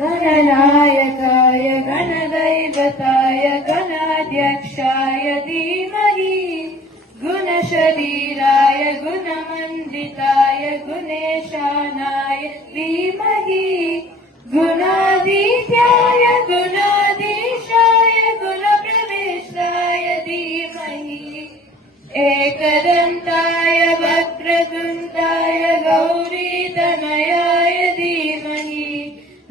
गणनायकाय गणदैवताय गणाध्यक्षाय धीमहि गुणशरीराय गुणमण्डिताय गुणेशानाय धीमहि गुणाधीत्याय गुणाधीशाय गुणप्रविष्टाय धीमहि एकदन्ताय वक्रतुण्डाय गौरीतनयाय धीमहि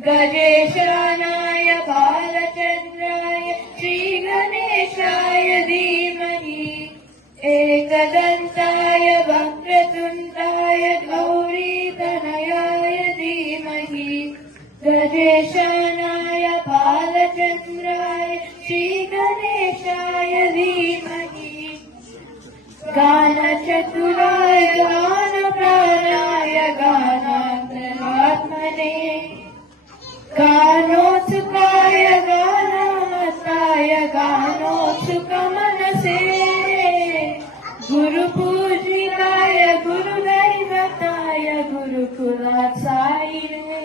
गजेशानाय बालचन्द्राय श्रीगणेशाय धीमहि एकदन्ताय वक्रतुण्डाय गौरीतनयाय धीमहि गजेशानाय बालचन्द्राय श्रीगणेशाय धीमहि गानचतुराय गानप्राणाय गानान्तरात्मने गानोत्सुकाय गानमस्ताय गानोत्सुकमनसे गुरुपूजिताय गुरुदैवताय गुरुकुलासायिने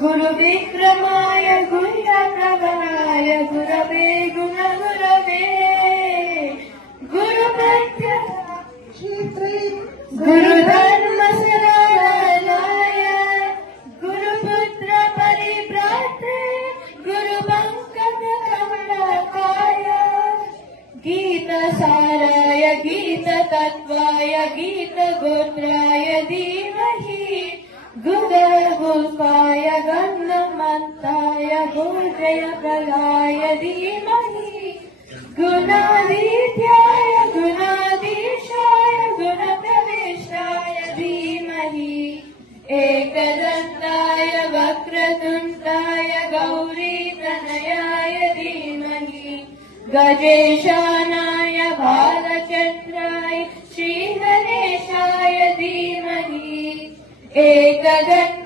गुरुविक्रमाय गुरुप्रभवाय गुरवे गुणगुरवे गुरुधर्मसनातनाय गुरुपुत्र परिव्राते गुरुपङ्कजकमलकाय गीतसाराय गीततत्त्वाय गीतगोत्राय धीमहि गुरुगुल्पाय गन्धमन्ताय गुरुजयप्रदाय धीमहि गुणाधीत्याय गुणाधीशाय गुणप्रविष्टाय धीमहि एकदन्ताय वक्रतुण्डाय गौरीतनयाय धीमहि गजेशानाय बालचन्द्राय श्रीगणेशाय धीमहि एकदन्ताय